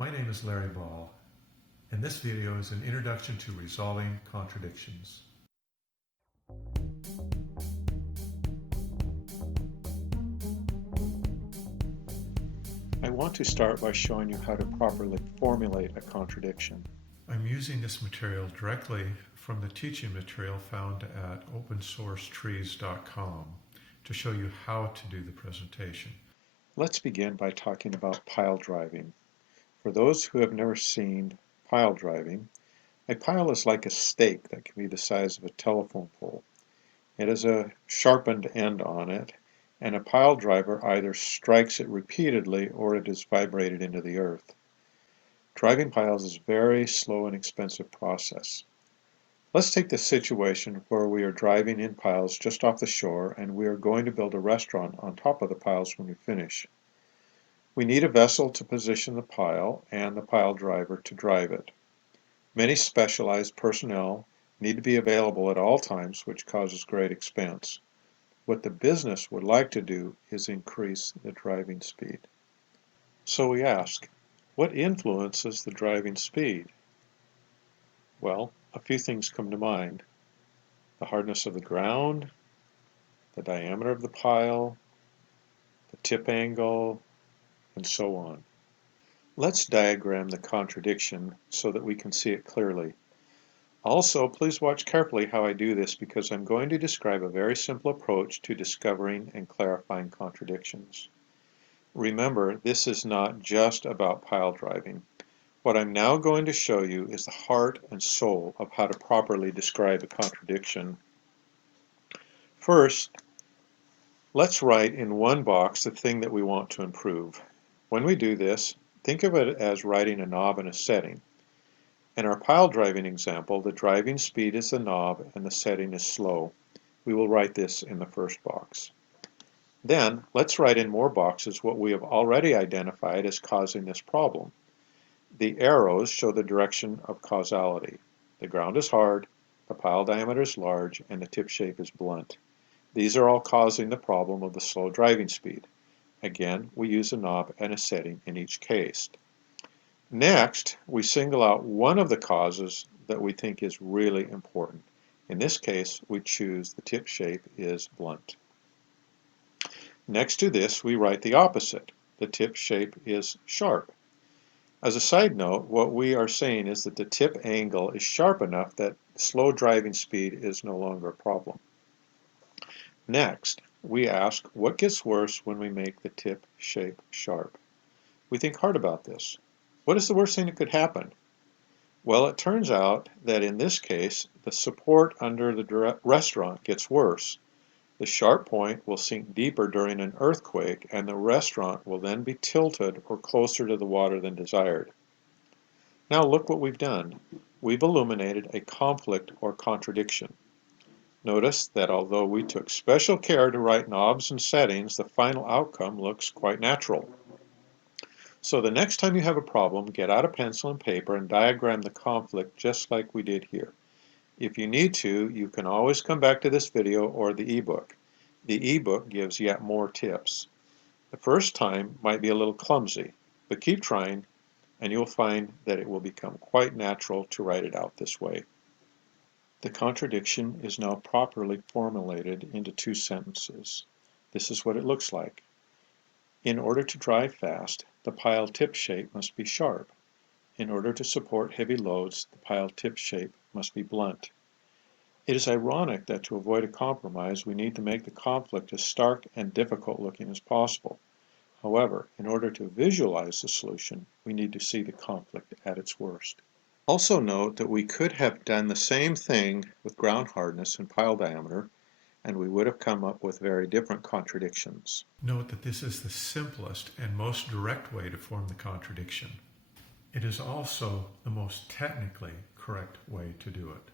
My name is Larry Ball, and this video is an introduction to resolving contradictions. I want to start by showing you how to properly formulate a contradiction. I'm using this material directly from the teaching material found at opensourcetrees.com to show you how to do the presentation. Let's begin by talking about pile driving. For those who have never seen pile driving, a pile is like a stake that can be the size of a telephone pole. It has a sharpened end on it, and a pile driver either strikes it repeatedly or it is vibrated into the earth. Driving piles is a very slow and expensive process. Let's take the situation where we are driving in piles just off the shore and we are going to build a restaurant on top of the piles when we finish. We need a vessel to position the pile and the pile driver to drive it. Many specialized personnel need to be available at all times, which causes great expense. What the business would like to do is increase the driving speed. So we ask, what influences the driving speed? Well, a few things come to mind. The hardness of the ground, the diameter of the pile, the tip angle, and so on. Let's diagram the contradiction so that we can see it clearly. Also, please watch carefully how I do this because I'm going to describe a very simple approach to discovering and clarifying contradictions. Remember, this is not just about pile driving. What I'm now going to show you is the heart and soul of how to properly describe a contradiction. First, let's write in one box the thing that we want to improve. When we do this, think of it as writing a knob and a setting. In our pile driving example, the driving speed is the knob and the setting is slow. We will write this in the first box. Then, let's write in more boxes what we have already identified as causing this problem. The arrows show the direction of causality. The ground is hard, the pile diameter is large, and the tip shape is blunt. These are all causing the problem of the slow driving speed. Again, we use a knob and a setting in each case. Next, we single out one of the causes that we think is really important. In this case, we choose the tip shape is blunt. Next to this, we write the opposite. The tip shape is sharp. As a side note, what we are saying is that the tip angle is sharp enough that slow driving speed is no longer a problem. Next, we ask what gets worse when we make the tip shape sharp. We think hard about this. What is the worst thing that could happen? Well, it turns out that in this case, the support under the restaurant gets worse. The sharp point will sink deeper during an earthquake, and the restaurant will then be tilted or closer to the water than desired. Now look what we've done. We've illuminated a conflict or contradiction. Notice that although we took special care to write knobs and settings, the final outcome looks quite natural. So the next time you have a problem, get out a pencil and paper and diagram the conflict just like we did here. If you need to, you can always come back to this video or the ebook. The ebook gives yet more tips. The first time might be a little clumsy, but keep trying and you'll find that it will become quite natural to write it out this way. The contradiction is now properly formulated into two sentences. This is what it looks like. In order to drive fast, the pile tip shape must be sharp. In order to support heavy loads, the pile tip shape must be blunt. It is ironic that to avoid a compromise, we need to make the conflict as stark and difficult looking as possible. However, in order to visualize the solution, we need to see the conflict at its worst. Also note that we could have done the same thing with ground hardness and pile diameter, and we would have come up with very different contradictions. Note that this is the simplest and most direct way to form the contradiction. It is also the most technically correct way to do it.